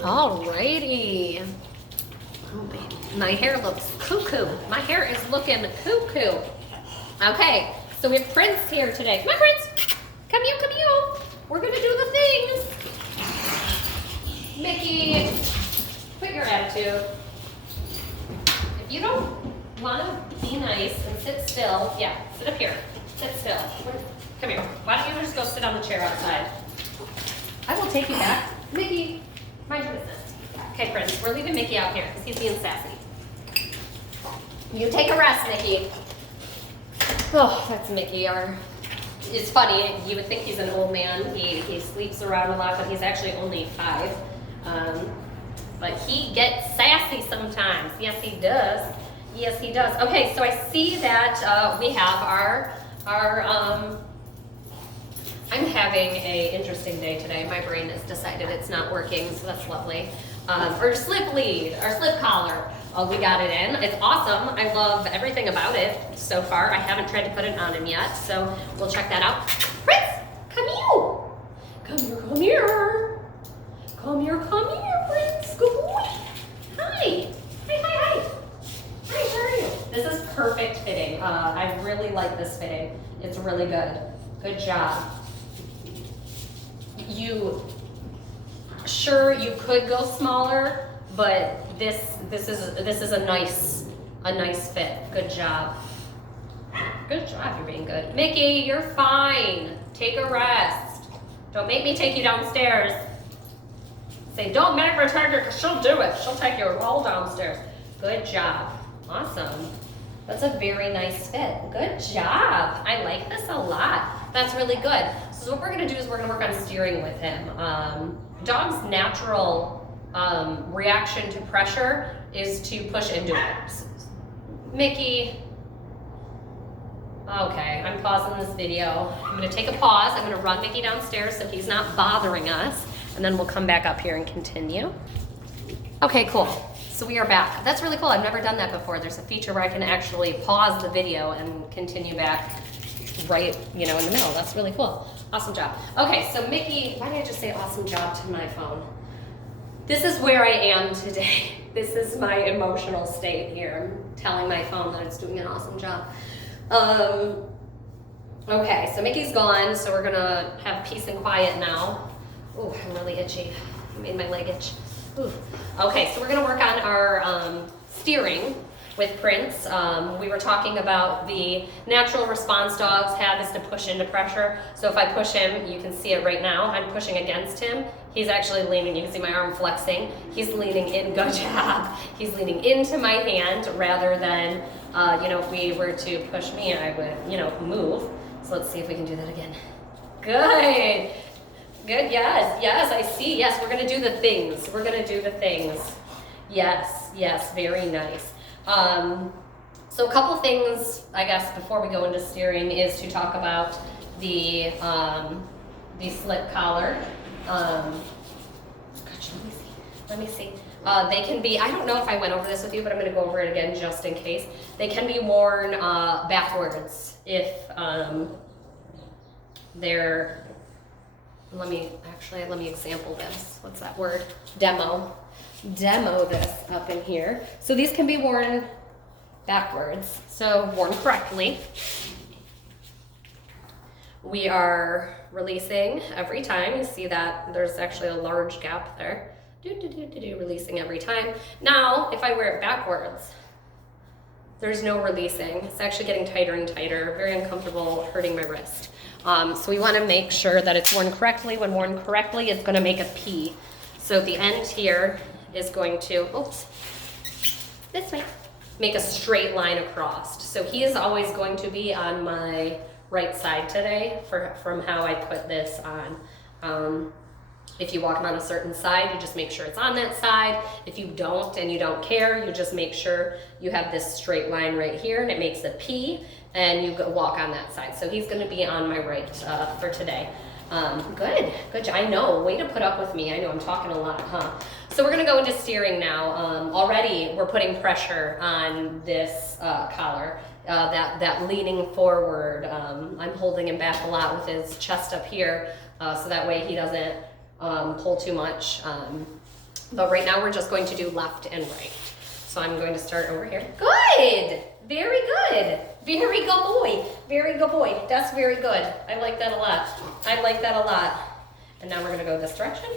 Alrighty. Oh, baby. My hair looks cuckoo. My hair is looking cuckoo. Okay, so we have Prince here today. Come on, Prince. Come you. We're gonna do the things. Mickey, quit your attitude. If you don't wanna be nice and sit still, yeah, sit up here. Sit still. Come here. Why don't you just go sit on the chair outside? I will take you back. Mickey, mind your business. Okay, Prince, we're leaving Mickey out here because he's being sassy. You take a rest, Mickey. Oh, that's Mickey. It's funny, you would think he's an old man. He sleeps around a lot, but he's actually only 5. But he gets sassy sometimes. Yes, he does. Yes, he does. Okay, so I see that we have our I'm having an interesting day today. My brain has decided it's not working, so that's lovely. Our slip lead, our slip collar, we got it in. It's awesome. I love everything about it so far. I haven't tried to put it on him yet, so we'll check that out. Prince, come here. Come here. Prince. Good boy. Hi. Hi, how are you? This is perfect fitting. I really like this fitting. It's really good. Good job. You could go smaller, but this is a nice fit. Good job. Good job, you're being good. Mickey, you're fine. Take a rest. Don't make me take you downstairs. Say, don't make her take her, because she'll do it. She'll take you all downstairs. Good job. Awesome. That's a very nice fit. Good job. I like this a lot. That's really good. So what we're gonna do is we're gonna work on steering with him. Dog's natural reaction to pressure is to push into it. Mickey, okay, I'm pausing this video. I'm gonna take a pause. I'm gonna run Mickey downstairs so he's not bothering us, and then we'll come back up here and continue. Okay, cool. So we are back. That's really cool. I've never done that before. There's a feature where I can actually pause the video and continue back right, in the middle. That's really cool. Awesome job. Okay, so Mickey, why did I just say awesome job to my phone? This is where I am today. This is my emotional state here. I'm telling my phone that it's doing an awesome job. Okay, so Mickey's gone, so we're gonna have peace and quiet now. Oh, I'm really itchy. I made my leg itch. Ooh. Okay, so we're gonna work on our steering with Prince. We were talking about the natural response dogs have is to push into pressure. So if I push him, you can see it right now, I'm pushing against him. He's actually leaning, you can see my arm flexing. He's leaning in, good job. He's leaning into my hand rather than, if we were to push me, I would, move. So let's see if we can do that again. Good. Good, yes, I see. Yes, we're gonna do the things. Yes, very nice. So a couple things, I guess, before we go into steering is to talk about the slip collar. Let me see. They can be, I don't know if I went over this with you, but I'm gonna go over it again just in case. They can be worn backwards if they're, let me example this. What's that word? Demo this up in here. So these can be worn backwards. So worn correctly. We are releasing every time. You see that there's actually a large gap there. Releasing every time. Now, if I wear it backwards, there's no releasing. It's actually getting tighter and tighter, very uncomfortable, hurting my wrist. So we want to make sure that it's worn correctly. When worn correctly, it's going to make a P. So the end here is going to, this way, make a straight line across. So he is always going to be on my right side today from how I put this on. If you walk him on a certain side, you just make sure it's on that side. If you don't and you don't care, you just make sure you have this straight line right here and it makes a P and you go walk on that side. So he's gonna be on my right for today. Good job. I know, way to put up with me. I know I'm talking a lot, huh? So we're gonna go into steering now. Already we're putting pressure on this collar. That leaning forward, I'm holding him back a lot with his chest up here, so that way he doesn't pull too much. But right now we're just going to do left and right. So I'm going to start over here. Good, very good. Very good boy, very good boy. That's very good. I like that a lot. I like that a lot. And now we're gonna go this direction.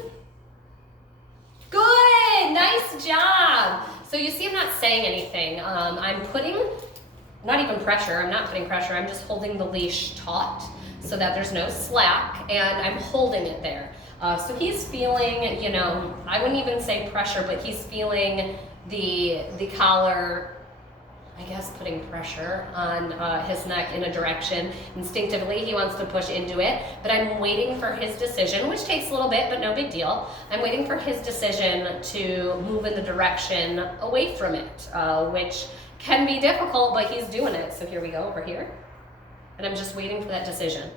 Good, nice job. So you see I'm not saying anything. I'm putting, not even pressure, I'm not putting pressure, I'm just holding the leash taut so that there's no slack, and I'm holding it there. So he's feeling, you know, I wouldn't even say pressure, but he's feeling the collar, I guess, putting pressure on his neck in a direction. Instinctively, he wants to push into it, but I'm waiting for his decision, which takes a little bit, but no big deal. I'm waiting for his decision to move in the direction away from it, which can be difficult, but he's doing it. So here we go, over here. And I'm just waiting for that decision.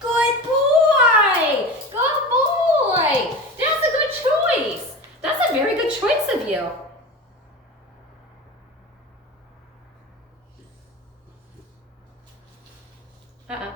Good boy! Good boy! That's a good choice. That's a very good choice of you. Uh-uh.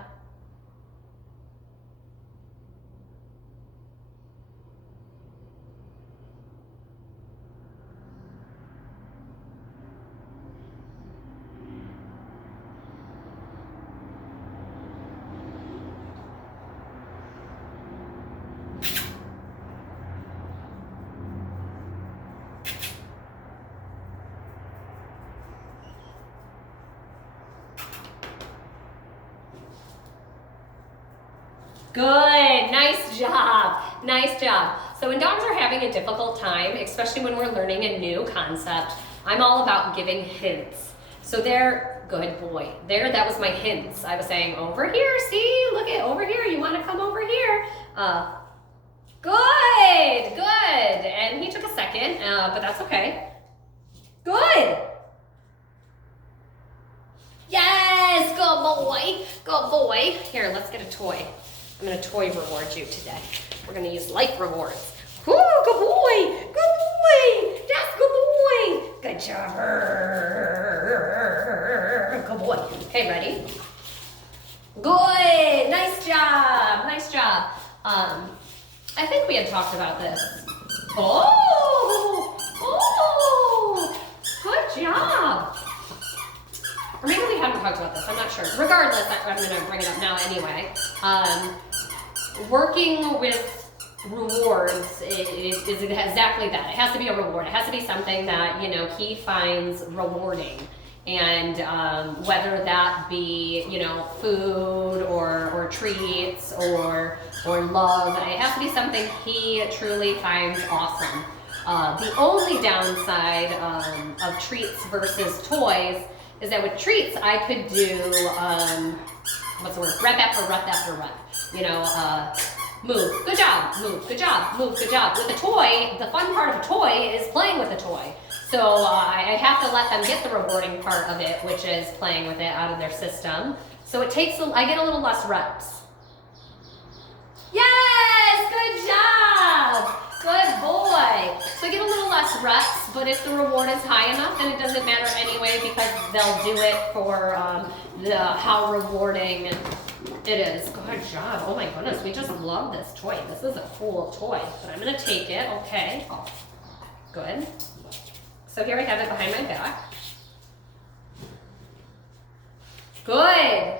Good, nice job, nice job. So when dogs are having a difficult time, especially when we're learning a new concept, I'm all about giving hints. So there, good boy. There, that was my hints. I was saying, over here, see, look at over here, you wanna come over here. Good, good. And he took a second, but that's okay. Good. Yes, good boy, good boy. Here, let's get a toy. I'm gonna toy reward you today. We're gonna use life rewards. Ooh, good boy, good boy, that's good boy. Good job, good boy. Okay, ready? Good, nice job, nice job. I think we had talked about this. Oh, good job. Or maybe we haven't talked about this, I'm not sure. Regardless, I'm gonna bring it up now anyway. Working with rewards is exactly that. It has to be a reward. It has to be something that, you know, he finds rewarding. And whether that be, you know, food or treats or love, it has to be something he truly finds awesome. The only downside of treats versus toys is that with treats, I could do, what's the word? Rep after rep after rep. You know, move, good job, move, good job, move, good job. With a toy, the fun part of a toy is playing with the toy. So I have to let them get the rewarding part of it, which is playing with it out of their system. So it takes, I get a little less reps. Yes, good job. Good boy. So I get a little less reps, but if the reward is high enough, then it doesn't matter anyway because they'll do it for how rewarding it is. Good job. Oh my goodness, we just love this toy. This is a cool toy, but I'm gonna take it, okay. Oh, good. So here I have it behind my back. Good.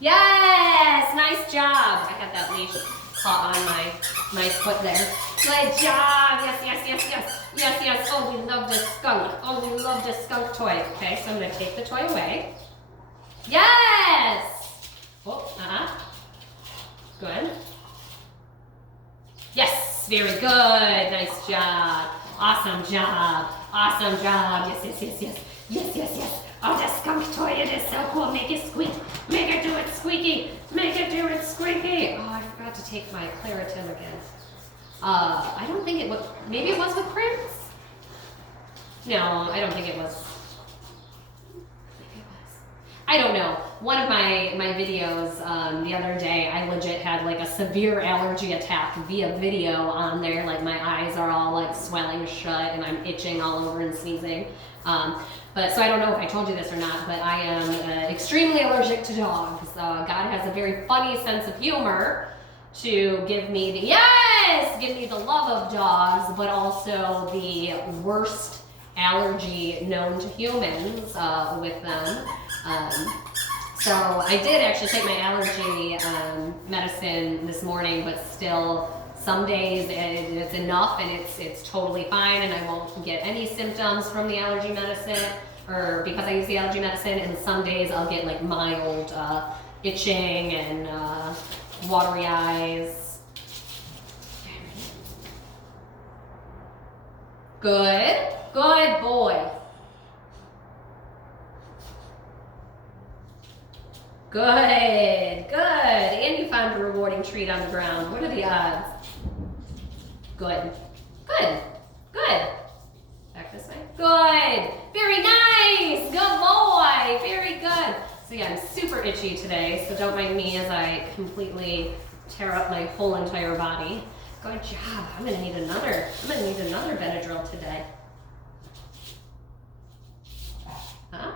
Yes, nice job. I have that leash caught on my foot there. Good job. Yes, yes, yes, yes. Yes, yes. Oh, we love this skunk. Oh, we love this skunk toy. Okay, so I'm gonna take the toy away. Yes. Oh, good. Yes, very good. Nice job. Awesome job. Awesome job. Yes, yes, yes, yes. Yes, yes, yes. Oh, the skunk toy, it is so cool. Make it squeak. Make it do it squeaky. Make it do it squeaky. Oh, I forgot to take my Claritin again. I don't think it was, maybe it was with Prince? No, I don't think it was. I don't know. One of my videos the other day, I legit had like a severe allergy attack via video on there. Like my eyes are all like swelling shut and I'm itching all over and sneezing. But so I don't know if I told you this or not, but I am extremely allergic to dogs. God has a very funny sense of humor to give me the, yes, yes, give me the love of dogs, but also the worst allergy known to humans with them. So I did actually take my allergy medicine this morning, but still some days it's enough and it's totally fine, and I won't get any symptoms from the allergy medicine or because I use the allergy medicine, and some days I'll get like mild itching and watery eyes. Good, good boy. Good, good. And you found a rewarding treat on the ground. What are the odds? Good, good, good. Back this way. Good. Very nice. Good boy. Very good. So yeah, I'm super itchy today, so don't mind me as I completely tear up my whole entire body. Good job. I'm gonna need another Benadryl today. Huh?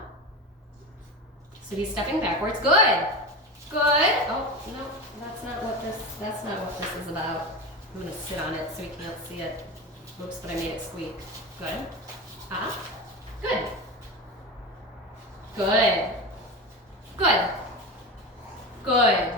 So he's stepping backwards. Good. Good. Oh, no, that's not what this is about. I'm gonna sit on it so he can't see it. Oops, but I made it squeak. Good. Good. Good. Good. Good.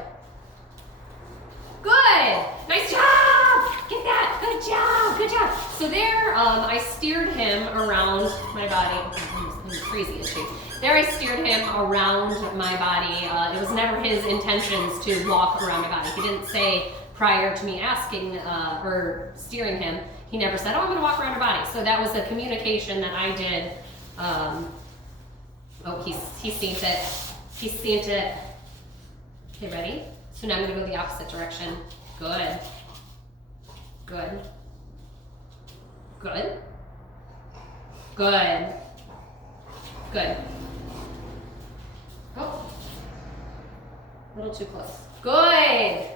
Good. Nice job. Get that. Good job. Good job. So there, I steered him around my body. I'm crazy itchy. There I steered him around my body. It was never his intentions to walk around my body. He didn't say prior to me asking or steering him, he never said, oh, I'm going to walk around your body. So that was a communication that I did. Oh, he's seen it. He's seen it. Okay, ready? So now I'm going to go the opposite direction. Good. Good. Good. Good. Good. Oh, a little too close. Good.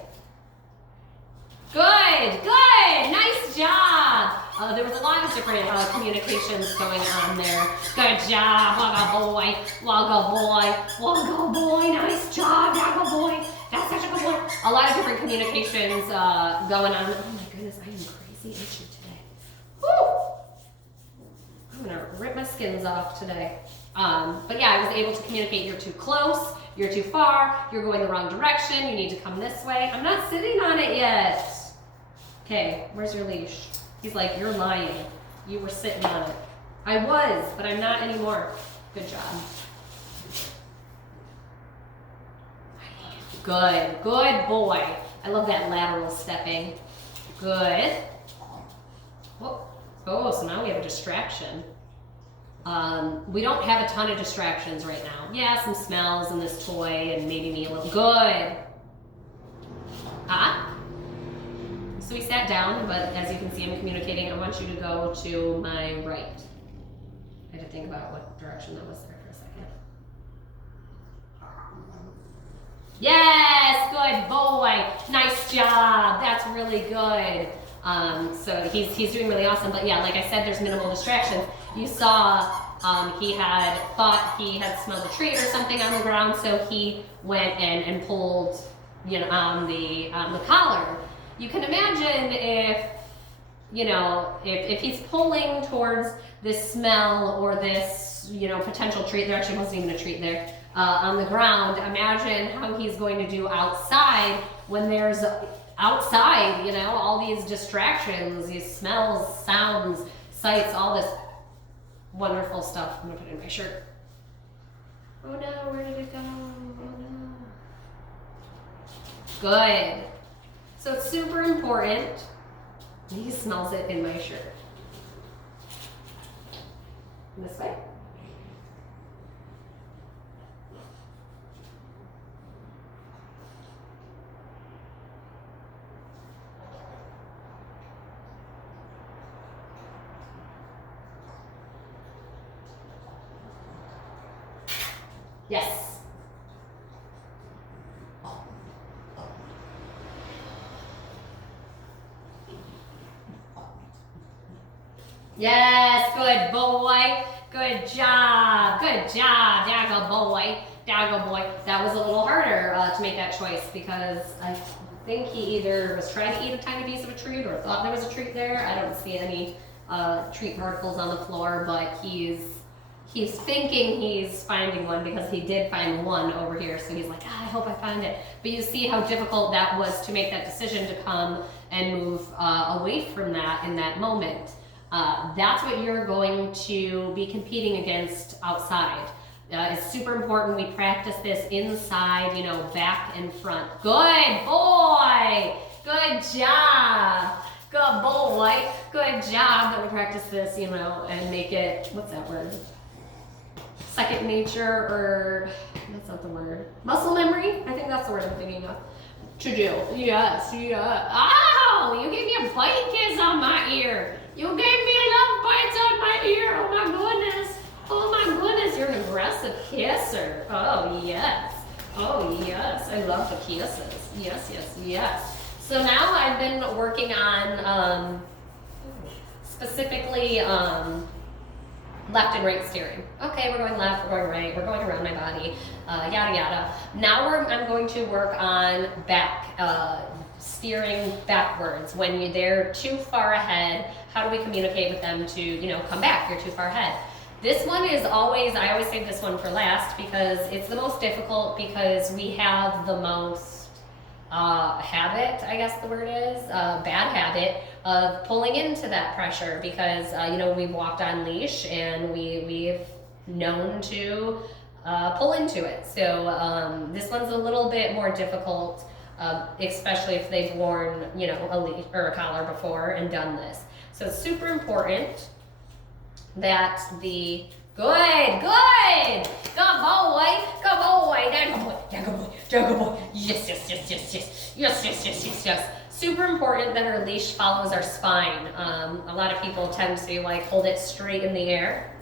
Good, good, nice job. There was a lot of different communications going on there. Good job, Wagga boy, Wagga boy, Wagga boy, nice job, Wagga boy. That's such a good boy. A lot of different communications going on. Oh my goodness, I am crazy itchy today. Woo! I'm gonna rip my skins off today. But yeah, I was able to communicate, you're too close, you're too far, you're going the wrong direction, you need to come this way. I'm not sitting on it yet. Okay, where's your leash? He's like, you're lying. You were sitting on it. I was, but I'm not anymore. Good job. Good, good boy. I love that lateral stepping. Good. Oh, so now we have a distraction. We don't have a ton of distractions right now. Yeah, some smells and this toy and maybe me a little. Good. So we sat down, but as you can see, I'm communicating. I want you to go to my right. I had to think about what direction that was there for a second. Yes, good boy. Nice job. That's really good. So he's doing really awesome. But yeah, like I said, there's minimal distractions. You saw he had thought he had smelled a treat or something on the ground, so he went and pulled, on the collar. You can imagine if, if he's pulling towards this smell or this, potential treat. There actually wasn't even a treat there on the ground. Imagine how he's going to do outside when there's outside, all these distractions, these smells, sounds, sights, all this wonderful stuff. I'm gonna put it in my shirt. Oh no, where did it go? Oh no. Good. So it's super important. He smells it in my shirt. This way. Yes. Yes, good boy. Good job. Good job, Daggo boy. Daggo boy. That was a little harder to make that choice because think he either was trying to eat a tiny piece of a treat or thought there was a treat there. I don't see any treat particles on the floor, but he's thinking he's finding one because he did find one over here. So he's like, I hope I find it. But you see how difficult that was to make that decision to come and move away from that in that moment. That's what you're going to be competing against outside. It's super important we practice this inside, you know, back and front. Good boy! Good job! Good boy! Good job that we practice this, you know, and make it, what's that word? Second nature, or that's not the word. Muscle memory? I think that's the word I'm thinking of. To do. Yes, yeah. Ow! You gave me a bite kiss on my ear. You gave me love bites on my ear. Oh my goodness. Oh my goodness, you're an aggressive kisser. Oh yes. Oh yes. I love the kisses. Yes, yes, yes. So now I've been working on specifically left and right steering. Okay, we're going left, we're going right, we're going around my body, yada yada. Now I'm going to work on back, steering backwards. When they're too far ahead, how do we communicate with them to, you know, come back? You're too far ahead. This one is always, I always save this one for last because it's the most difficult because we have the most habit, I guess the word is, bad habit of pulling into that pressure because, you know, we've walked on leash and we've known to pull into it. So this one's a little bit more difficult, especially if they've worn, you know, a leash or a collar before and done this. So it's super important that the good boy, good boy, yes. Super important that our leash follows our spine. A lot of people tend to like hold it straight in the air.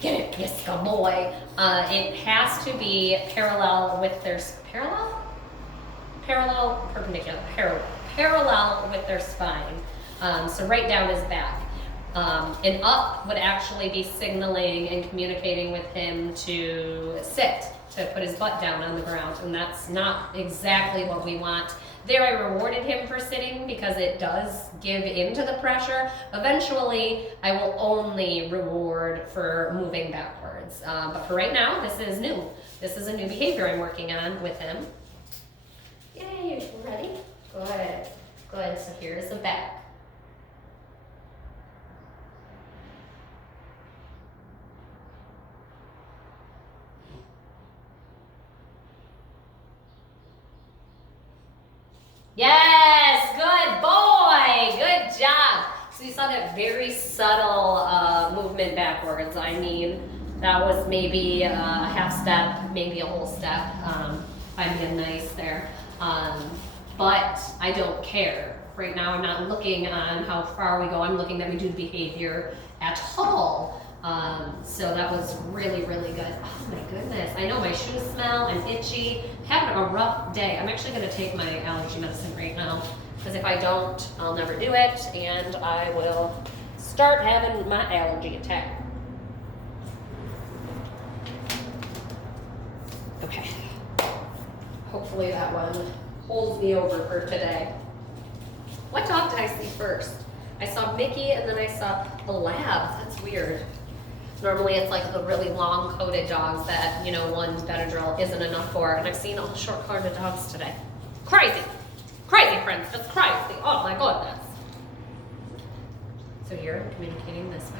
Get it, yes, good boy. It has to be parallel with their parallel with their spine. So right down his back. And up would actually be signaling and communicating with him to sit, to put his butt down on the ground, and that's not exactly what we want. There I rewarded him for sitting because it does give into the pressure. Eventually, I will only reward for moving backwards. But for right now, this is new. This is a new behavior I'm working on with him. Yay, ready? Good, good, so here's the back. Yes, good boy, good job. So you saw that very subtle movement backwards. I mean, that was maybe a half step, maybe a whole step. I'm being nice there. But I don't care. Right now I'm not looking on how far we go. I'm looking that we do the behavior at all. So that was really, really good. Oh my goodness. I know my shoes smell. I'm itchy. Having a rough day. I'm actually going to take my allergy medicine right now because if I don't, I'll never do it and I will start having my allergy attack. Okay. Hopefully that one holds me over for today. What dog did I see first? I saw Mickey and then I saw the Lab. That's weird. Normally it's like the really long coated dogs that, you know, one Benadryl isn't enough for. And I've seen all short coated dogs today. Crazy. Crazy, friends. That's crazy. Oh my goodness. So here I'm communicating this way.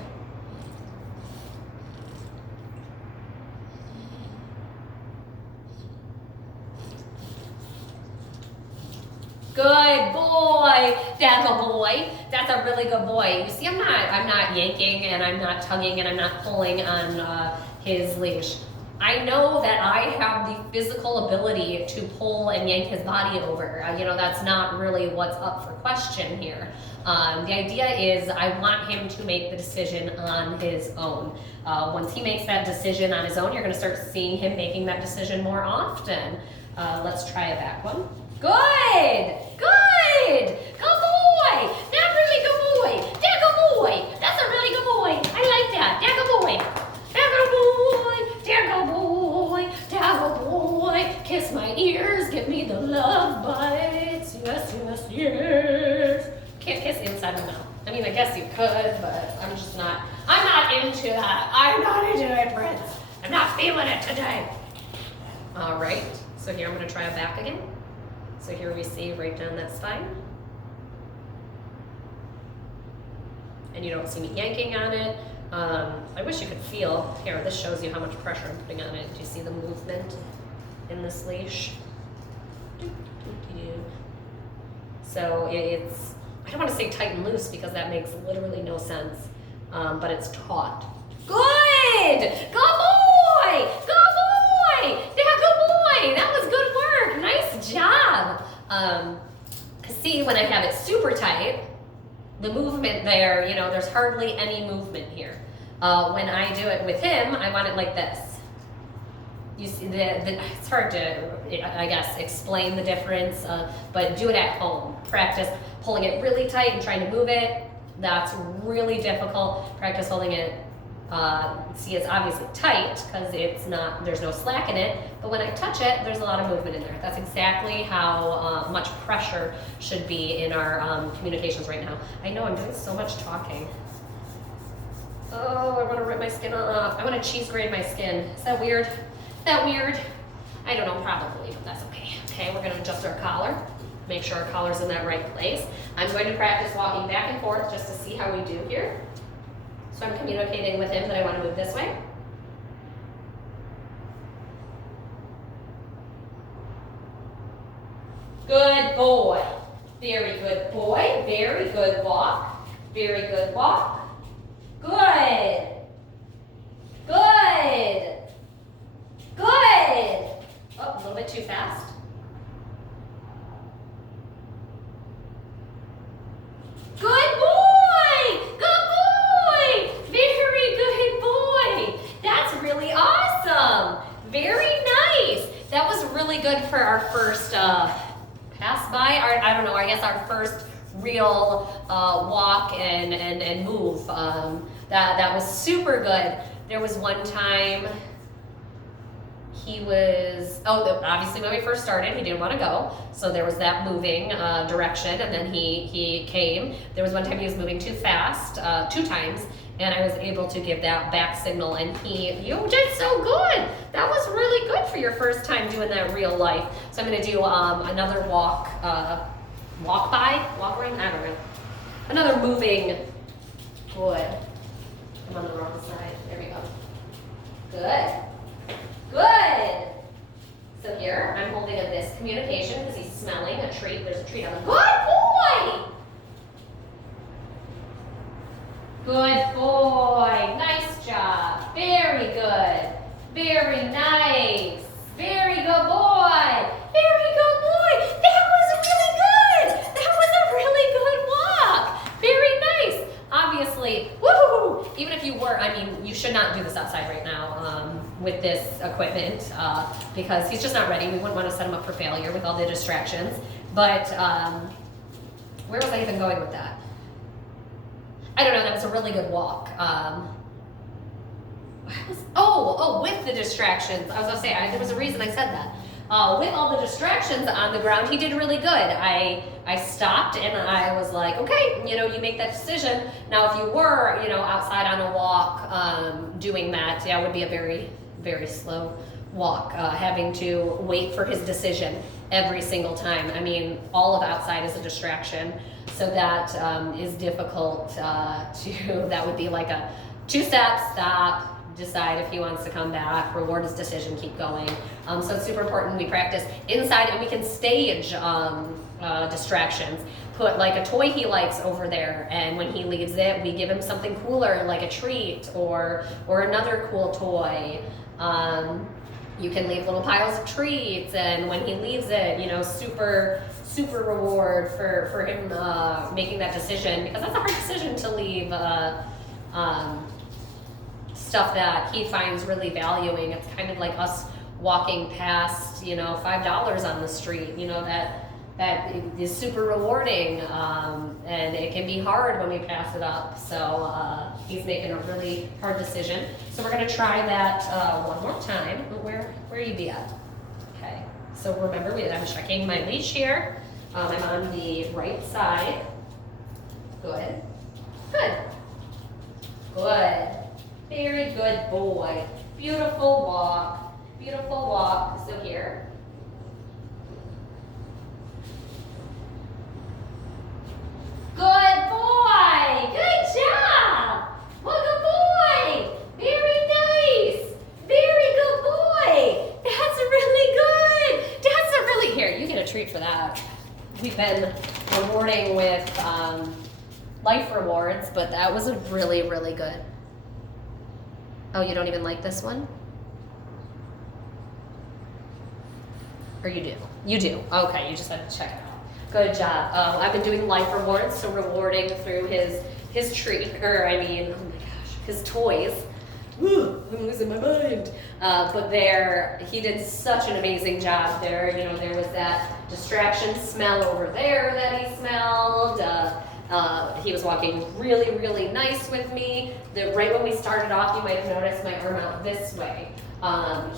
Good boy, that's a boy. That's a really good boy. You see, I'm not yanking and I'm not tugging and I'm not pulling on his leash. I know that I have the physical ability to pull and yank his body over. You know, that's not really what's up for question here. The idea is I want him to make the decision on his own. Once he makes that decision on his own, you're gonna start seeing him making that decision more often. Let's try a back one. Good! Good! Good boy! That's really good boy! That's a good boy! That's a really good boy! I like that! That's a good boy! That's a good boy! That's a good boy! That's a good boy! Kiss my ears, give me the love bites! don't know. I mean, I guess you could, but I'm not into that. I'm not into it, Prince. I'm not feeling it today. All right, so here I'm gonna try a back again. So here we see right down that spine. And you don't see me yanking on it. I wish you could feel, here, this shows you how much pressure I'm putting on it. Do you see the movement in this leash? So it's, I don't want to say tight and loose because that makes literally no sense, but it's taut. Good! Good boy! Good boy! Yeah, good boy! That was good work! Nice job! See, when I have it super tight, the movement there, you know, there's hardly any movement here. When I do it with him, I want it like this. You see, it's hard to, I guess, explain the difference, but do it at home. Practice pulling it really tight and trying to move it. That's really difficult. Practice holding it, see, it's obviously tight because it's not, there's no slack in it, but when I touch it, there's a lot of movement in there. That's exactly how much pressure should be in our communications right now. I know I'm doing so much talking. Oh, I want to rip my skin off. I want to cheese grade my skin. Is that weird? Is that weird? I don't know, probably, but that's okay. Okay, we're going to adjust our collar. Make sure our collar's in that right place. I'm going to practice walking back and forth just to see how we do here. So I'm communicating with him that I want to move this way. Good boy. Very good boy. Very good walk. Very good walk. Good. Good. Good. Oh, a little bit too fast. Good boy. Good boy. Very good boy. That's really awesome. Very nice. That was really good for our first pass by. I don't know, I guess our first real walk and move. That was super good. There was one time he was, obviously when we first started, he didn't want to go. So there was that moving direction, and then he came. There was one time he was moving too fast, 2 times, and I was able to give that back signal, and you did so good. That was really good for your first time doing that real life. So I'm gonna do another walk around, I don't know. Another moving, good. I'm on the wrong side, there we go. Good, good. So here, I'm holding this communication because he's smelling a treat. There's a treat on the, good boy! Good boy, nice job, very good, very nice, very good boy, very good boy. That was really good. That was a really good walk. Very nice. Obviously, woohoo! Even if you were, I mean, you should not do this outside right now with this equipment because he's just not ready. We wouldn't want to set him up for failure with all the distractions. But where was I even going with that? I don't know, that was a really good walk. With the distractions. I was gonna say, there was a reason I said that. With all the distractions on the ground, he did really good. I stopped and I was like, okay, you make that decision. Now, if you were, outside on a walk doing that, it would be a very, very slow walk, having to wait for his decision every single time. I mean, all of outside is a distraction. So that is difficult that would be like a 2-step, stop, decide if he wants to come back, reward his decision, keep going. So it's super important we practice inside, and we can stage distractions. Put like a toy he likes over there, and when he leaves it, we give him something cooler, like a treat or another cool toy. You can leave little piles of treats, and when he leaves it, super reward for him making that decision, because that's a hard decision to leave stuff that he finds really valuing. It's kind of like us walking past, $5 on the street, that is super rewarding, and it can be hard when we pass it up. So he's making a really hard decision. So we're gonna try that one more time. Where you be at? Okay, so remember, I'm checking my leash here. I'm on the right side. Good. Good. Good. Very good boy. Beautiful walk. Beautiful walk. So here. Good boy. Good job. Well, good boy. Very nice. Very good boy. That's really good. That's a really, here, you get a treat for that. We've been rewarding with life rewards, but that was a really, really good. Oh, you don't even like this one? Or you do? You do. Okay, you just have to check it out. Good job. I've been doing life rewards, so rewarding through his treat, or I mean, oh my gosh, his toys. Woo, I'm losing my mind. But he did such an amazing job there. You know, there was that distraction smell over there that he smelled. He was walking really, really nice with me. Right when we started off, you might have noticed my arm out this way.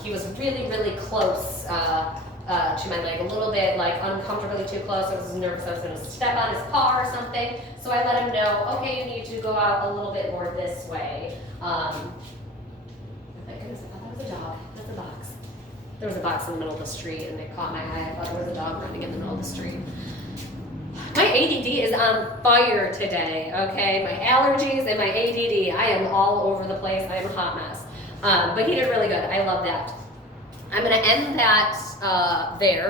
He was really, really close to my leg, a little bit like uncomfortably too close. I was nervous I was going to step on his paw or something. So I let him know, okay, you need to go out a little bit more this way. Oh my goodness, I thought that was a dog. That's a box. There was a box in the middle of the street and it caught my eye. I thought there was a dog running in the middle of the street. My ADD is on fire today, okay? My allergies and my ADD, I am all over the place. I am a hot mess. But he did really good. I love that. I'm going to end that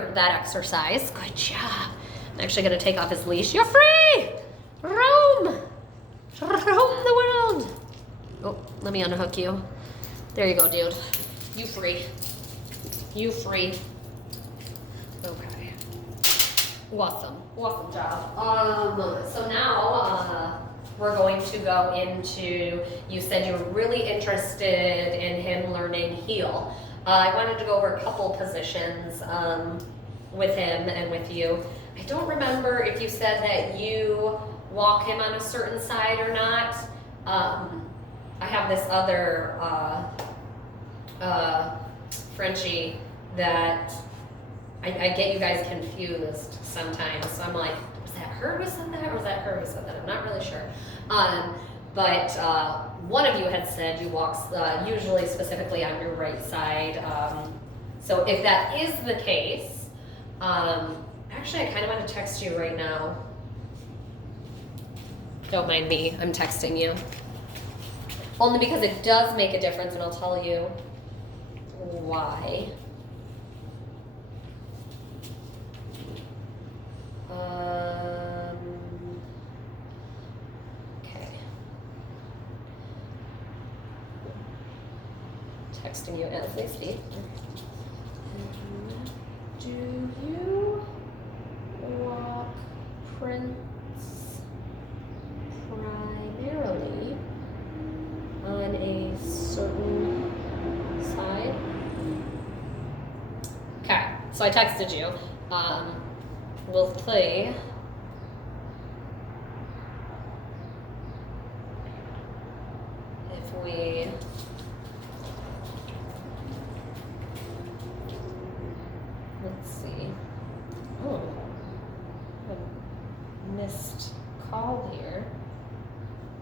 that exercise. Good job. I'm actually going to take off his leash. You're free! Roam! Roam the world! Oh, let me unhook you. There you go, dude. You free. You free. Okay. Awesome. Awesome job. So now we're going to go into, you said you were really interested in him learning heel. I wanted to go over a couple positions with him and with you. I don't remember if you said that you walk him on a certain side or not. I have this other Frenchie that I get you guys confused sometimes. So I'm like, was that her who said that or was that her who said that? I'm not really sure. But one of you had said you walk usually specifically on your right side. So if that is the case, actually I kind of want to text you right now. Don't mind me, I'm texting you. Only because it does make a difference and I'll tell you why. Okay. Texting you as we speak. Do you walk Prince primarily on a certain side? Okay, so I texted you. We'll play if we let's see. Oh, a missed call here.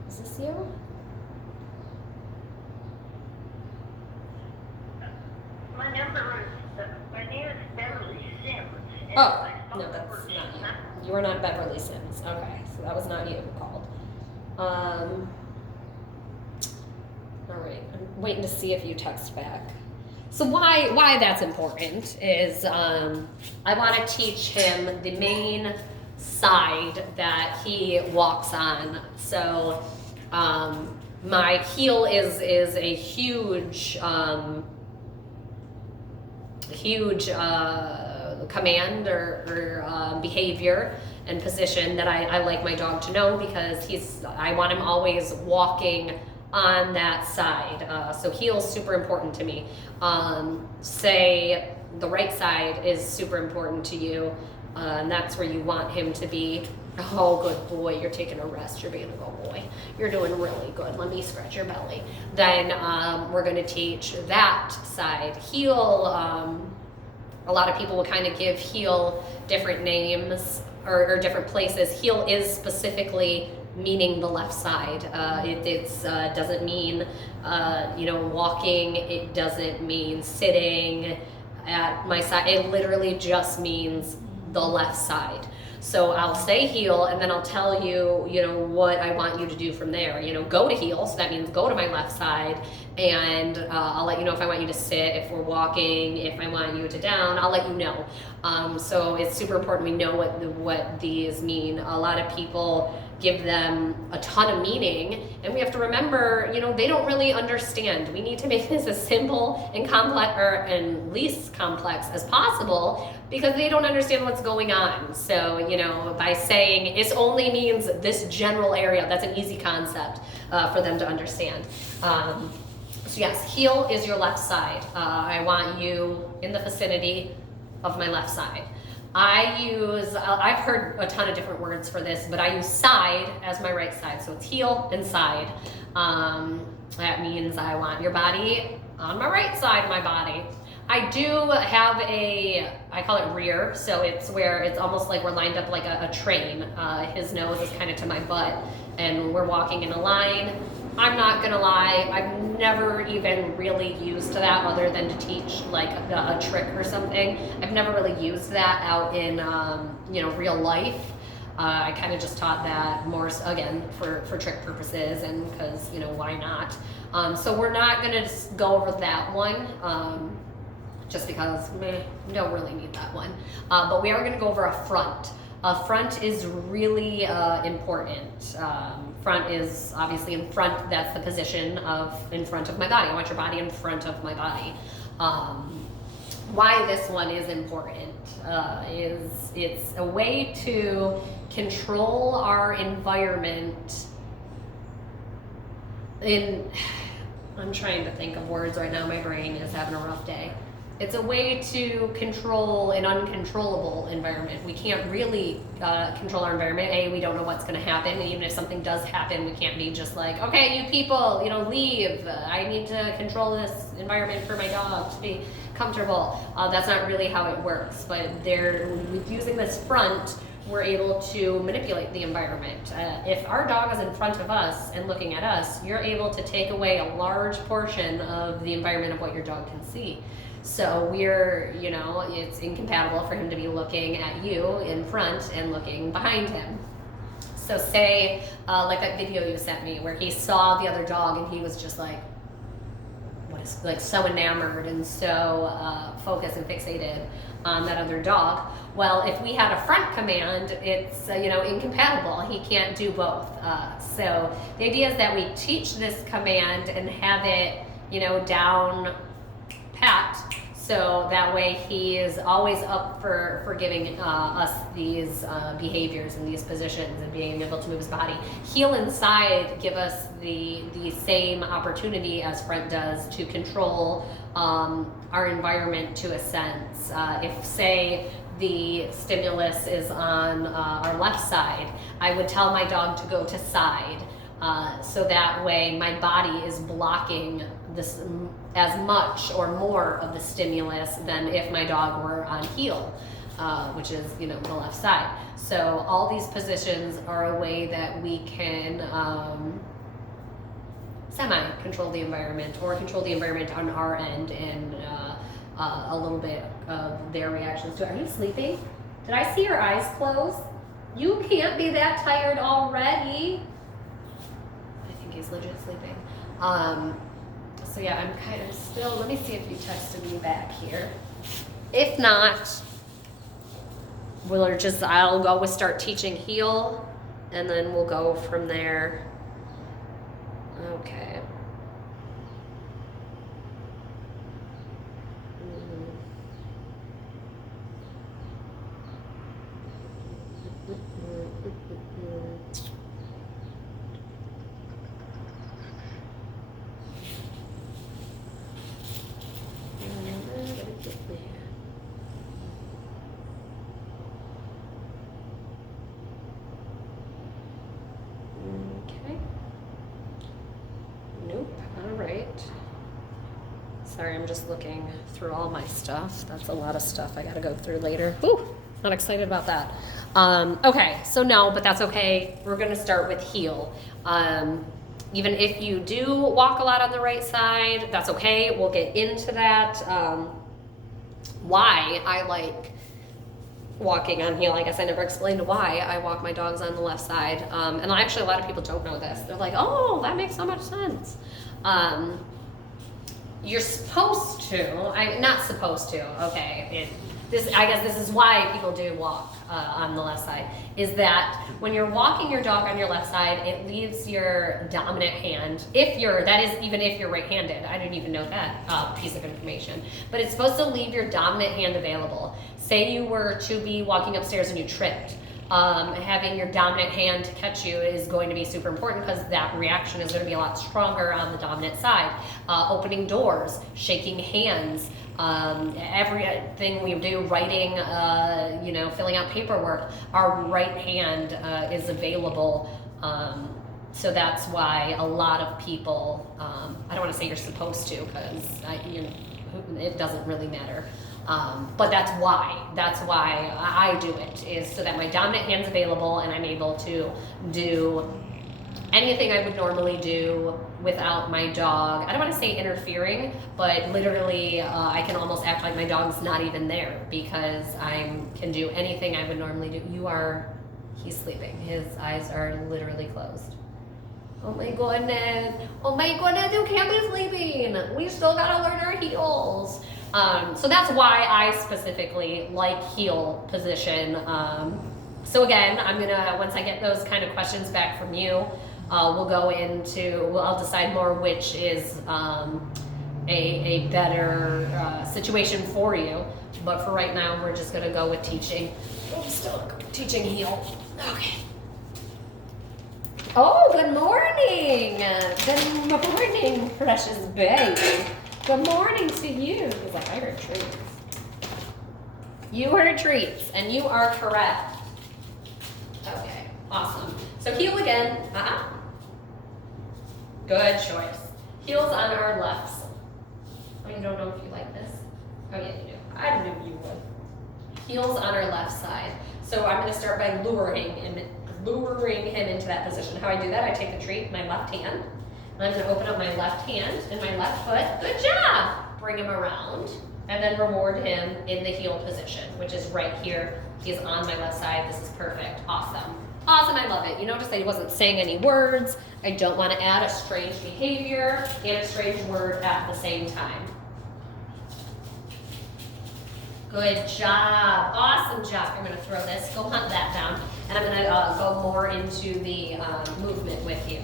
Is this you? My name is Beverly Sims. Oh, no, that's not you. You are not Beverly Sims. Okay, so that was not you who called. All right, I'm waiting to see if you text back. So why that's important is I want to teach him the main side that he walks on. So my heel is a huge command or behavior and position that I like my dog to know because I want him always walking on that side. So heel's super important to me. Say the right side is super important to you, and that's where you want him to be. Oh, good boy, you're taking a rest. You're being a good boy. You're doing really good. Let me scratch your belly. Then we're going to teach that side. Heel, a lot of people will kind of give heel different names or different places. Heel is specifically meaning the left side. It doesn't mean, walking. It doesn't mean sitting at my side. It literally just means the left side. So I'll say heel, and then I'll tell you, what I want you to do from there. Go to heel, so that means go to my left side, and I'll let you know if I want you to sit, if we're walking, if I want you to down, I'll let you know. So it's super important we know what these mean. A lot of people give them a ton of meaning, and we have to remember, they don't really understand. We need to make this as simple and complex, and least complex as possible, because they don't understand what's going on. So, by saying it only means this general area, that's an easy concept for them to understand. So yes, heel is your left side. I want you in the vicinity of my left side. I've heard a ton of different words for this, but I use side as my right side. So it's heel and side. That means I want your body on my right side of my body. I do have I call it rear, so it's where it's almost like we're lined up like a train. His nose is kind of to my butt, and we're walking in a line. I'm not gonna lie, I've never even really used that other than to teach like a trick or something. I've never really used that out in real life. I kind of just taught that more again for trick purposes, and because why not? So we're not gonna just go over that one. Just because we don't really need that one. But we are going to go over a front. A front is really important. Front is obviously in front. That's the position of in front of my body. I want your body in front of my body. Why this one is important is it's a way to control our environment I'm trying to think of words right now. My brain is having a rough day. It's a way to control an uncontrollable environment. We can't really control our environment. We don't know what's going to happen. And even if something does happen, we can't be just like, okay, you people, leave. I need to control this environment for my dog to be comfortable. That's not really how it works. But with using this front, we're able to manipulate the environment. If our dog is in front of us and looking at us, you're able to take away a large portion of the environment of what your dog can see. So it's incompatible for him to be looking at you in front and looking behind him. So say, like that video you sent me where he saw the other dog and he was just like, so enamored and so focused and fixated on that other dog. Well, if we had a front command, it's incompatible. He can't do both. So the idea is that we teach this command and have it down pat, so that way he is always up for giving us these behaviors and these positions and being able to move his body. Heel and side give us the same opportunity as front does to control our environment to a sense. If say the stimulus is on our left side, I would tell my dog to go to side. So that way my body is blocking this as much or more of the stimulus than if my dog were on heel, which is the left side. So all these positions are a way that we can semi-control the environment or control the environment on our end and a little bit of their reactions to it. Are you sleeping? Did I see your eyes close? You can't be that tired already. He's legit sleeping. So yeah, I'm kind of still, let me see if you texted me back here. If not, I'll go start teaching heel, and then we'll go from there. Okay. Okay. Nope. All right. Sorry, I'm just looking through all my stuff. That's a lot of stuff I gotta go through later. Whew. Not excited about that. Okay, so no, but that's okay. We're gonna start with heel. Even if you do walk a lot on the right side, that's okay. We'll get into that. Why I like walking on heel. I guess I never explained why I walk my dogs on the left side. And actually, a lot of people don't know this. They're like, oh, that makes so much sense. You're supposed to. I'm not supposed to. Okay. I guess this is why people do walk on the left side, is that when you're walking your dog on your left side, it leaves your dominant hand, that is even if you're right-handed. I didn't even know that piece of information. But it's supposed to leave your dominant hand available. Say you were to be walking upstairs and you tripped. Having your dominant hand to catch you is going to be super important because that reaction is going to be a lot stronger on the dominant side. Opening doors, shaking hands, everything we do, writing, filling out paperwork, our right hand is available. So that's why a lot of people, I don't want to say you're supposed to because it doesn't really matter. But that's why I do it, is so that my dominant hand's available and I'm able to do anything I would normally do without my dog. I don't want to say interfering, but literally I can almost act like my dog's not even there because I can do anything I would normally do. He's sleeping. His eyes are literally closed. Oh my goodness, you can't be sleeping. We still gotta learn our heels. So that's why I specifically like heel position. So again, once I get those kind of questions back from you, I'll decide more which is a better situation for you. But for right now, we're just gonna go with teaching. I'm still teaching heel. Okay. Oh, good morning. Good morning, precious baby. Good morning to you. He's like, I heard treats. You heard treats, and you are correct. Okay, awesome. So heel again. Good choice. Heels on our left side. Oh, you don't know if you like this? Oh yeah, you do. I knew you would. Heels on our left side. So I'm going to start by luring him into that position. How I do that, I take the treat in my left hand, and I'm going to open up my left hand and my left foot. Good job! Bring him around, and then reward him in the heel position, which is right here. He's on my left side. This is perfect. Awesome. Awesome, I love it. You notice I wasn't saying any words. I don't want to add a strange behavior and a strange word at the same time. Good job. Awesome job. I'm going to throw this. Go hunt that down. And I'm going to go more into the movement with you.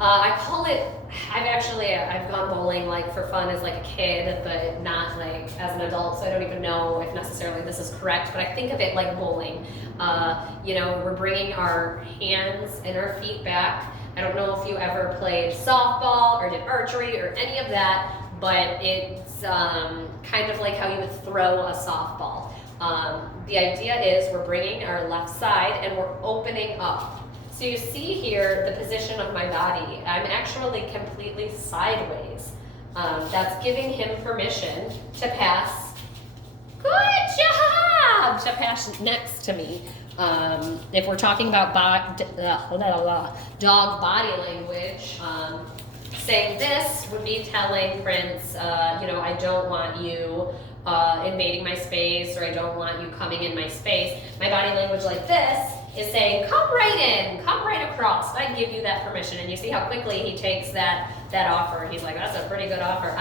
I call it, I've gone bowling like for fun as like a kid, but not like as an adult, so I don't even know if necessarily this is correct, but I think of it like bowling. We're bringing our hands and our feet back. I don't know if you ever played softball or did archery or any of that, but it's kind of like how you would throw a softball. The idea is we're bringing our left side and we're opening up. So you see here the position of my body. I'm actually completely sideways. That's giving him permission to pass. Good job! To pass next to me. If we're talking about dog body language, saying this would be telling Prince, I don't want you invading my space, or I don't want you coming in my space. My body language like this is saying, come right in, come right across. I give you that permission. And you see how quickly he takes that offer. He's like, that's a pretty good offer.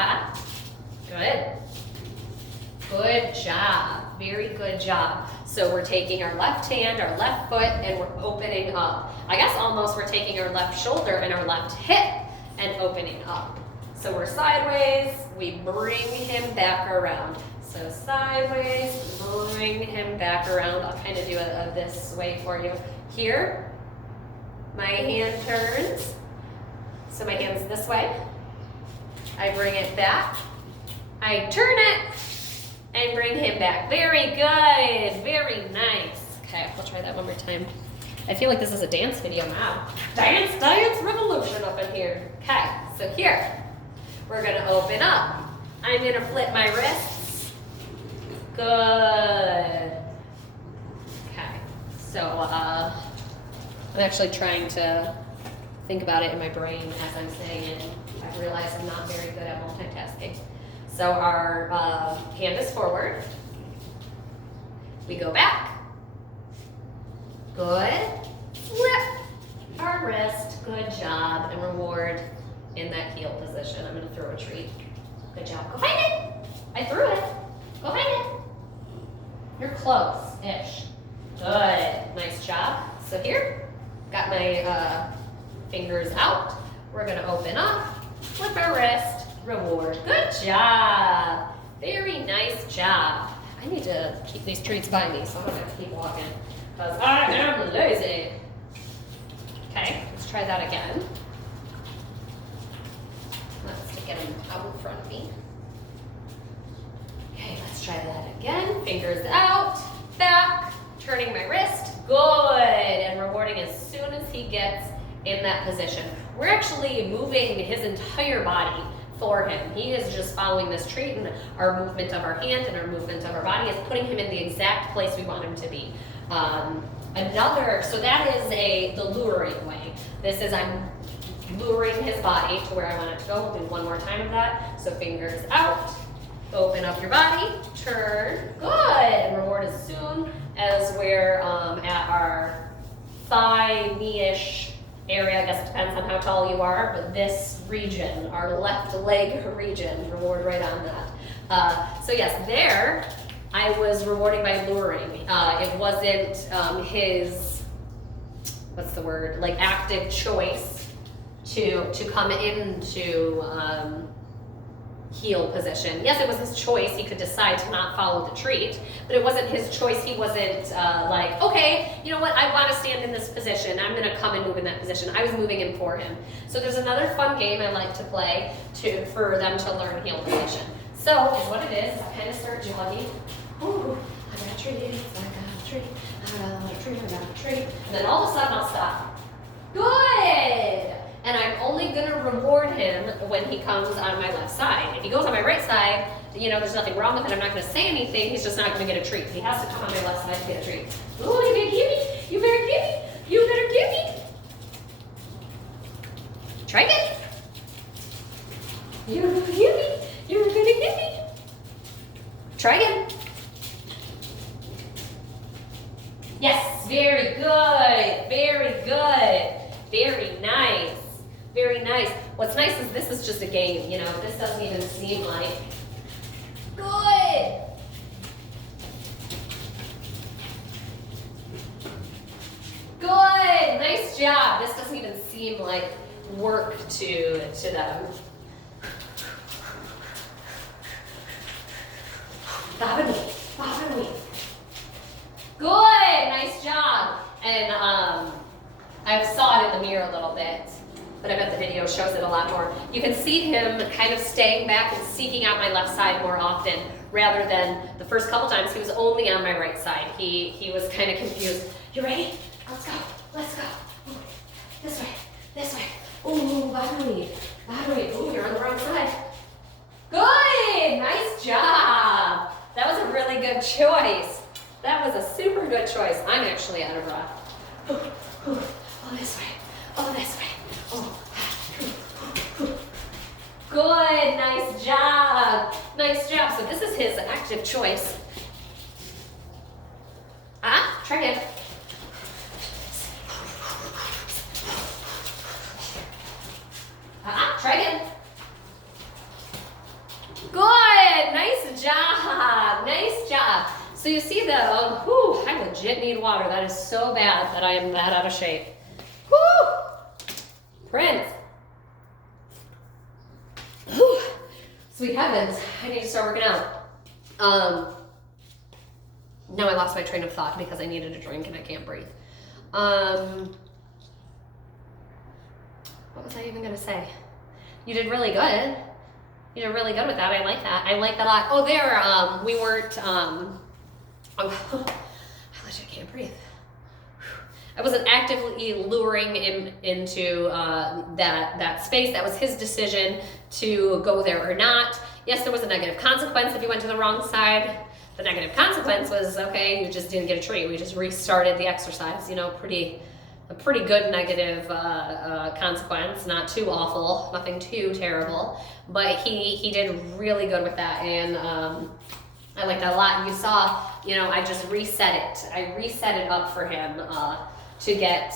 Good. Good job. Very good job. So we're taking our left hand, our left foot, and we're opening up. I guess almost we're taking our left shoulder and our left hip and opening up. So we're sideways, we bring him back around. So sideways, bring him back around. I'll kind of do it this way for you. Here, my hand turns. So my hand's this way. I bring it back. I turn it and bring him back. Very good, very nice. Okay, we'll try that one more time. I feel like this is a dance video now. Dance revolution up in here. Okay, so here, we're gonna open up. I'm gonna flip my wrists. Good. So I'm actually trying to think about it in my brain as I'm saying it. I realize I'm not very good at multitasking. So our hand is forward. We go back. Good. Flip our wrist. Good job. And reward in that heel position. I'm going to throw a treat. Good job. Go find it. I threw it. Go find it. You're close-ish. Good. Nice job. So here, got my fingers out. We're going to open up. Flip our wrist. Reward. Good job. Very nice job. I need to keep these treats by me so I don't have to keep walking because I am lazy. Okay, let's try that again. Let's get them out in front of me. Okay, let's try that again. Fingers out, back, turning my wrist. Good, and rewarding as soon as he gets in that position. We're actually moving his entire body for him. He is just following this treat, and our movement of our hand and our movement of our body is putting him in the exact place we want him to be. So that is the luring way. This is I'm luring his body to where I want it to go. We'll do one more time of that. So fingers out, open up your body, turn, good, and reward as soon as we're at our thigh, knee-ish area. I guess it depends on how tall you are, but this region, our left leg region, reward right on that. So yes, there I was rewarding by luring. It wasn't his, what's the word, like active choice to come into heel position. Yes, it was his choice. He could decide to not follow the treat, but it wasn't his choice. He wasn't like, okay, you know what, I want to stand in this position. I'm going to come and move in that position. I was moving in for him. So there's another fun game I like to play for them to learn heel position. So is what it is. I kind of start jogging. Ooh, I got a treat. I got a treat. I got a treat. I got a treat. And then all of a sudden I'll stop. Good. And I'm only going to reward him when he comes on my left side. If he goes on my right side, you know, there's nothing wrong with it. I'm not going to say anything. He's just not going to get a treat. He has to come on my left side to get a treat. Ooh, you better give me. You better give me. You better give me. Try again. You're going to give me. You're going to give me. Try again. Yes, very good. Very good. Very nice. Very nice. What's nice is this is just a game, you know. This doesn't even seem like good. Good. Nice job. This doesn't even seem like work to them. Bob and weave. Good. Nice job. And I saw it in the mirror a little bit, but I bet the video shows it a lot more. You can see him kind of staying back and seeking out my left side more often, rather than the first couple times he was only on my right side. He was kind of confused. You ready? Let's go. Let's go. Ooh, this way. This way. Ooh, battery. Ooh, you're on the wrong side. Good. Nice job. That was a really good choice. That was a super good choice. I'm actually out of breath. Ooh, ooh. Oh, this way. Oh, this way. Oh. Good. Nice job. Nice job. So this is his active choice. Try again. Try again. Good. Nice job. Nice job. So you see though, I legit need water. That is so bad that I am that out of shape. Whew. Prince. Whew. Sweet heavens, I need to start working out. Now I lost my train of thought because I needed a drink and I can't breathe. What was I even gonna say? You did really good. You did really good with that. I like that. I like that a lot. Oh, there, we weren't, I legit can't breathe. I wasn't actively luring him into that space. That was his decision to go there or not. Yes, there was a negative consequence if he went to the wrong side. The negative consequence was, okay, you just didn't get a treat. We just restarted the exercise, you know, a pretty good negative consequence, not too awful, nothing too terrible, but he did really good with that, and I like that a lot. You saw, you know, I just reset it. I reset it up for him to get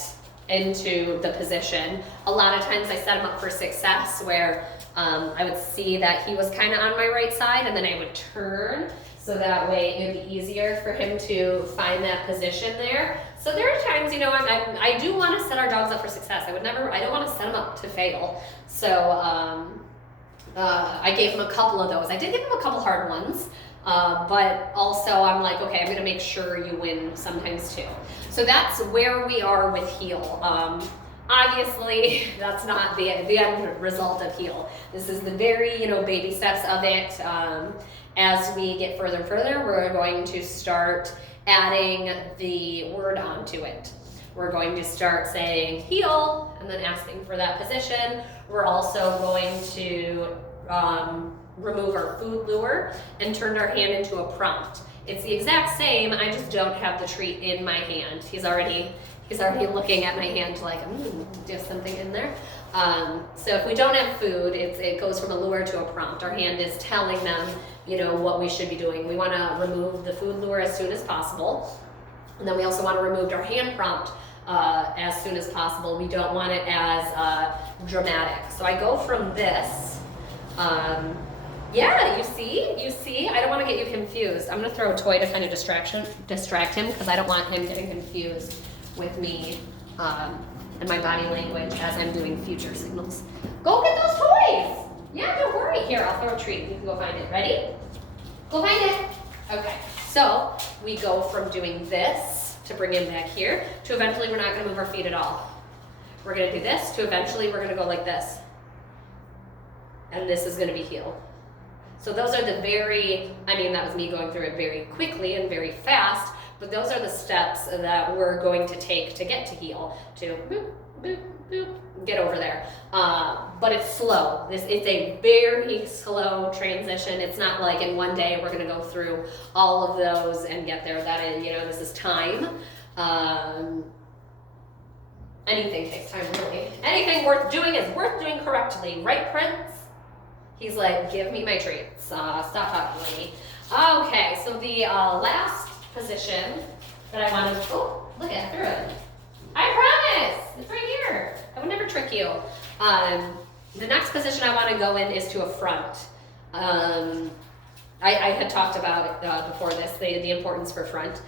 into the position. A lot of times I set him up for success where I would see that he was kind of on my right side, and then I would turn, so that way it would be easier for him to find that position there. So there are times, you know, I do want to set our dogs up for success. I don't want to set them up to fail. So I gave him a couple of those. I did give him a couple hard ones, but also I'm like, okay, I'm going to make sure you win sometimes too. So that's where we are with heel. Obviously, that's not the end result of heel. This is the very, you know, baby steps of it. As we get further and further, we're going to start adding the word onto it. We're going to start saying heel and then asking for that position. We're also going to remove our food lure and turn our hand into a prompt. It's the exact same, I just don't have the treat in my hand. He's already looking at my hand like, do you have something in there? So if we don't have food, it goes from a lure to a prompt. Our hand is telling them, you know, what we should be doing. We want to remove the food lure as soon as possible. And then we also want to remove our hand prompt as soon as possible. We don't want it as dramatic. So I go from this. Yeah, you see, I don't want to get you confused. I'm going to throw a toy to kind of distract him because I don't want him getting confused with me and my body language as I'm doing future signals. Go get those toys. Yeah, don't worry. Here, I'll throw a treat. You can go find it. Ready? Go find it. Okay, so we go from doing this to bring him back here to eventually we're not going to move our feet at all. We're going to do this to eventually we're going to go like this. And this is going to be heel. So those are the that was me going through it very quickly and very fast, but those are the steps that we're going to take to get to heel, to boop, boop, boop, get over there. But it's slow. It's a very slow transition. It's not like in one day we're going to go through all of those and get there. That is, you know, this is time. Anything takes time, really. Anything worth doing is worth doing correctly. Right, Prince? He's like, give me my treats. Stop talking to me. Okay, so the last position that I wanted, oh, look at it, through it. I promise, it's right here. I would never trick you. The next position I want to go in is to a front. I had talked about before this, the importance for front.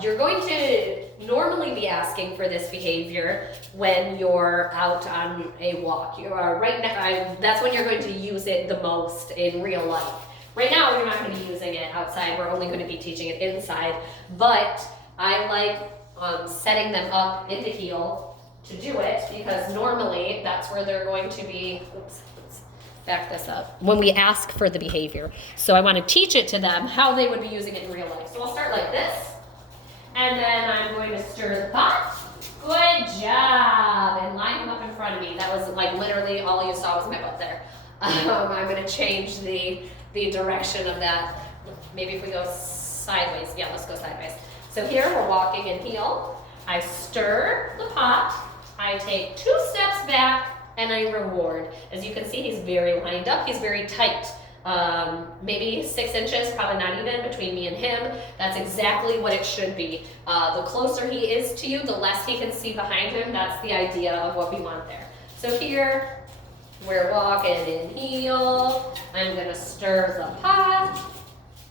You're going to normally be asking for this behavior when you're out on a walk. You are right now, that's when you're going to use it the most in real life. Right now, you're not going to be using it outside. We're only going to be teaching it inside. But I like setting them up into heel to do it because normally that's where they're going to be. Oops, let's back this up. When we ask for the behavior. So I want to teach it to them how they would be using it in real life. So I'll start like this. And then I'm going to stir the pot. Good job. And line him up in front of me. That was like literally all you saw was my butt there. I'm going to change the direction of that. Maybe if we go sideways. Yeah, let's go sideways. So here we're walking in heel. I stir the pot. I take 2 steps back and I reward. As you can see, he's very lined up. He's very tight. Maybe 6 inches, probably not even, between me and him. That's exactly what it should be. The closer he is to you, the less he can see behind him. That's the idea of what we want there. So here, we're walking in heel. I'm going to stir the pot.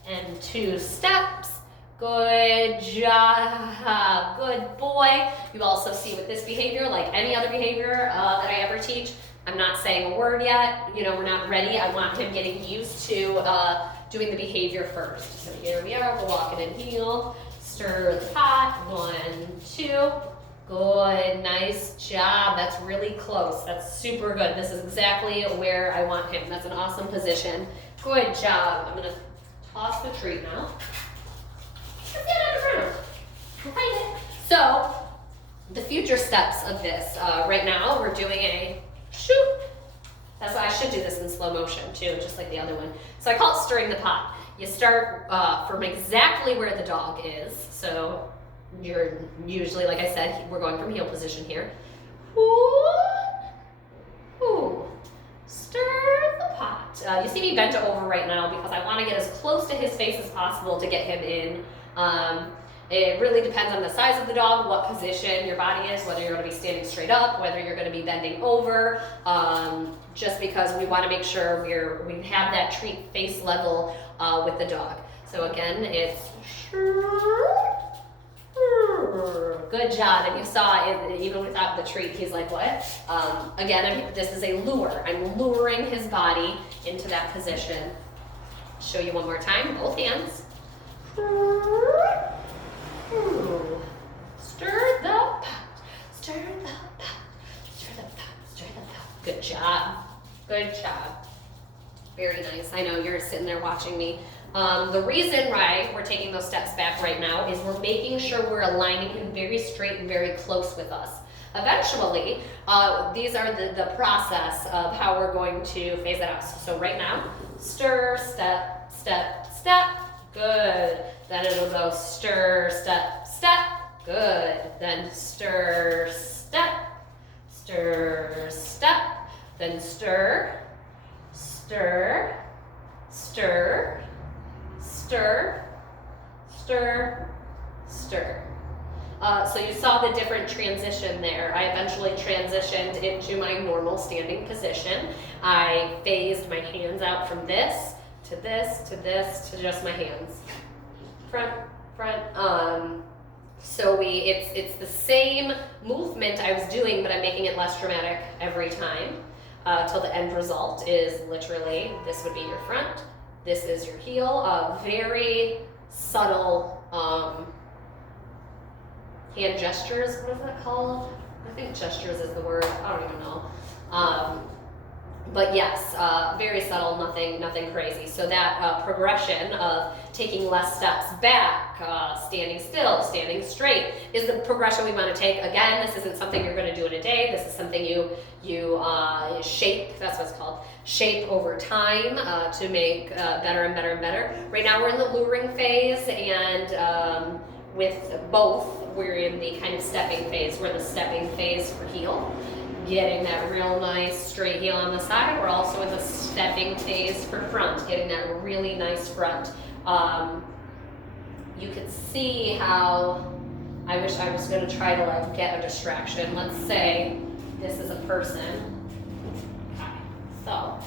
And 2 steps. Good job. Good boy. You also see with this behavior, like any other behavior that I ever teach, I'm not saying a word yet. You know, we're not ready. I want him getting used to doing the behavior first. So here we are. We're walking in heel. Stir the pot. 1, 2. Good. Nice job. That's really close. That's super good. This is exactly where I want him. That's an awesome position. Good job. I'm going to toss the treat now. Let's get it in front of him. So, the future steps of this. Right now, we're doing a shoot. That's why I should do this in slow motion too, just like the other one. So I call it stirring the pot. You start from exactly where the dog is. So you're usually, like I said, we're going from heel position here. Ooh. Stir the pot. You see me bent over right now because I want to get as close to his face as possible to get him in. It really depends on the size of the dog, what position your body is, whether you're going to be standing straight up, whether you're going to be bending over, just because we want to make sure we have that treat face level with the dog. So again, it's good job. And you saw it, even without the treat, he's like, what? Again, this is a lure. I'm luring his body into that position. Show you one more time, both hands. Stir the pot, stir the pot, stir the pot, stir the pot. Good job. Good job. Very nice. I know you're sitting there watching me. The reason why we're taking those steps back right now is we're making sure we're aligning him very straight and very close with us. Eventually, these are the process of how we're going to phase that out. So right now, stir, step, step, step. Good. Then it'll go stir, step, step. Good. Then stir, step, stir, step. Then stir, stir, stir, stir, stir, stir. So you saw the different transition there. I eventually transitioned into my normal standing position. I phased my hands out from this to this to this to just my hands. Front, front. So it's the same movement I was doing, but I'm making it less dramatic every time. Till the end result is literally, this would be your front, this is your heel. Very subtle hand gestures. What is that called? I think gestures is the word. I don't even know. But yes, very subtle, nothing crazy. So that progression of taking less steps back, standing still, standing straight is the progression we want to take. Again, this isn't something you're going to do in a day. This is something you shape, that's what it's called, shape over time to make better and better and better. Right now we're in the luring phase, and with both, we're in the kind of stepping phase. We're in the stepping phase for heel. Getting that real nice straight heel on the side. We're also in the stepping phase for front, getting that really nice front. You can see how, I wish I was going to try to like get a distraction. Let's say this is a person. Okay, so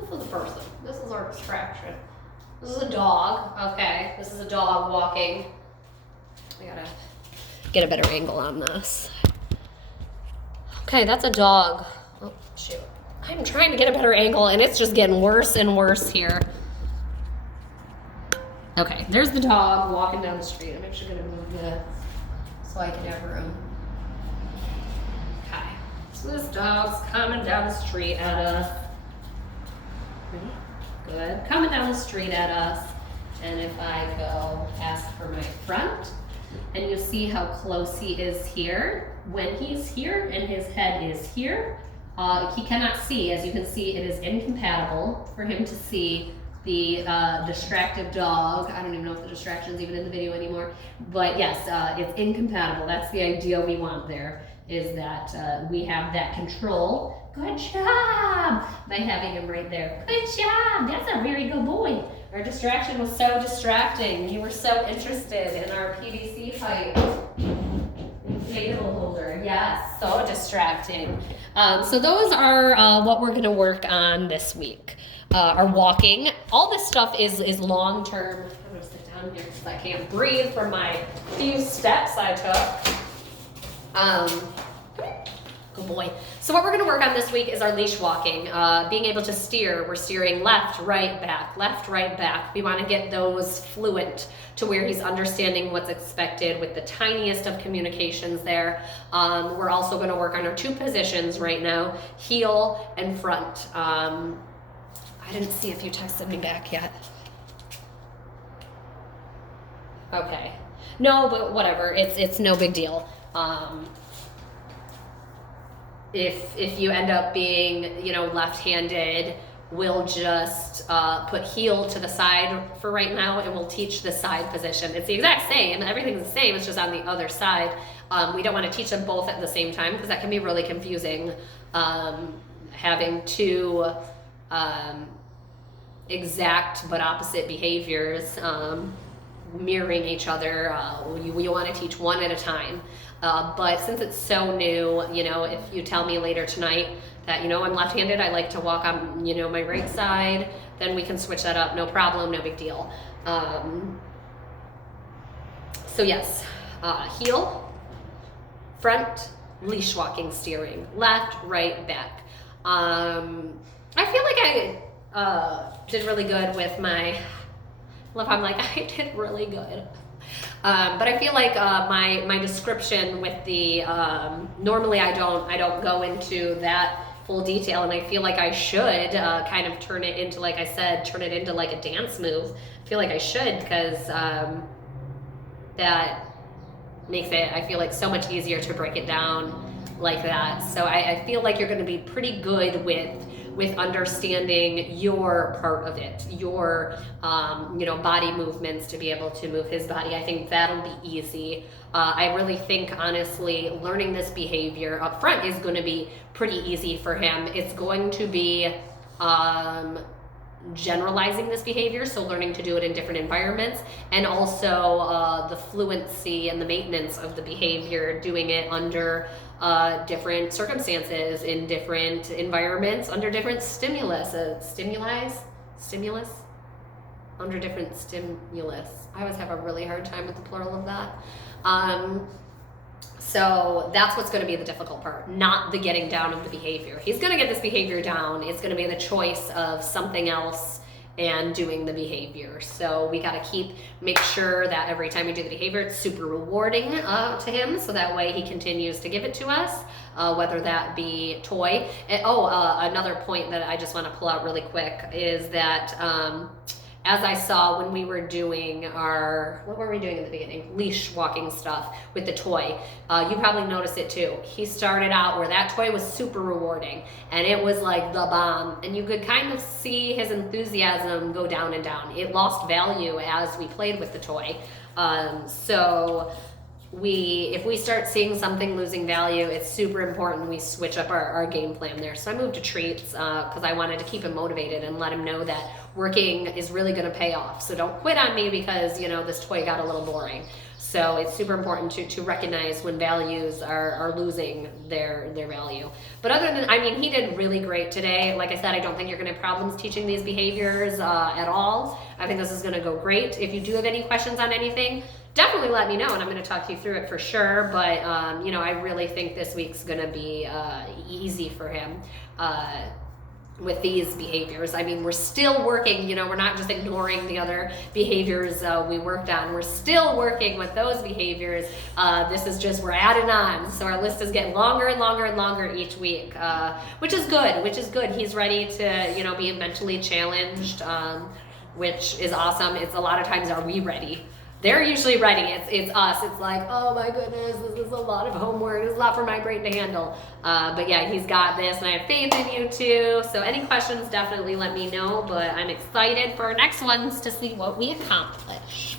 this is a person. This is our distraction. This is a dog. Okay, this is a dog walking. I gotta get a better angle on this. Okay, that's a dog. Oh, shoot. I'm trying to get a better angle, and it's just getting worse and worse here. Okay, there's the dog walking down the street. I'm actually going to move this so I can have room. Okay, so this dog's coming down the street at us. Ready? Good. Coming down the street at us. And if I go ask for my front, and you see how close he is here. When he's here and his head is here, he cannot see. As you can see, it is incompatible for him to see the distractive dog. I don't even know if the distraction is even in the video anymore. But yes, it's incompatible. That's the idea we want there, is that we have that control. Good job! By having him right there. Good job! That's a very good boy. Our distraction was so distracting. You were so interested in our PVC pipe inflatable holder. Yes, so distracting. So those are what we're going to work on this week. Our walking. All this stuff is long term. I'm going to sit down here because I can't breathe from my few steps I took. Come here. Good boy. So what we're going to work on this week is our leash walking. Being able to steer. We're steering left, right, back, left, right, back. We want to get those fluent to where he's understanding what's expected with the tiniest of communications there. We're also going to work on our two positions right now, heel and front. I didn't see if you texted me back yet. Okay. No, but whatever. It's no big deal. If you end up being, left-handed, we'll just put heel to the side for right now, and we'll teach the side position. It's the exact same, everything's the same, it's just on the other side. We don't want to teach them both at the same time because that can be really confusing, having two exact but opposite behaviors mirroring each other. We want to teach one at a time. But since it's so new, you know, if you tell me later tonight that, you know, I'm left-handed, I like to walk on, you know, my right side, then we can switch that up, no problem, no big deal. So yes, heel, front, leash walking, steering, left, right, back. I feel like I did really good with my, I'm like, I did really good. But I feel like my description with the normally I don't go into that full detail, and I feel like I should kind of turn it into, like I said, turn it into like a dance move. I feel like I should, because that makes it, I feel like, so much easier to break it down like that. So I feel like you're going to be pretty good with understanding your part of it, your you know, body movements to be able to move his body. I think that'll be easy. I really think, honestly, learning this behavior up front is going to be pretty easy for him. It's going to be generalizing this behavior, so learning to do it in different environments, and also the fluency and the maintenance of the behavior, doing it under different circumstances, in different environments, under different stimulus, under different stimulus. I always have a really hard time with the plural of that. So that's what's going to be the difficult part, not the getting down of the behavior. He's going to get this behavior down. It's going to be the choice of something else and doing the behavior. So we got to make sure that every time we do the behavior, it's super rewarding to him, so that way he continues to give it to us, whether that be toy. And, another point that I just want to pull out really quick is that as I saw when we were doing what were we doing in the beginning? Leash walking stuff with the toy. You probably noticed it too. He started out where that toy was super rewarding, and it was like the bomb, and you could kind of see his enthusiasm go down and down. It lost value as we played with the toy. So if we start seeing something losing value, it's super important we switch up our game plan there. So I moved to treats because I wanted to keep him motivated and let him know that working is really going to pay off. So don't quit on me because, you know, this toy got a little boring. So it's super important to recognize when values are losing their value. But other than, I mean, he did really great today. Like I said, I don't think you're going to have problems teaching these behaviors at all. I think this is going to go great. If you do have any questions on anything, definitely let me know, and I'm going to talk you through it for sure. But, you know, I really think this week's going to be easy for him with these behaviors. I mean, we're still working, you know, we're not just ignoring the other behaviors we worked on. We're still working with those behaviors. This is just, we're adding on. So our list is getting longer and longer and longer each week, which is good. He's ready to, you know, be mentally challenged, which is awesome. It's a lot of times, are we ready? They're usually ready. It's us. It's like, oh my goodness, this is a lot of homework. It's a lot for my brain to handle. But yeah, he's got this, and I have faith in you too. So any questions, definitely let me know. But I'm excited for our next ones to see what we accomplish.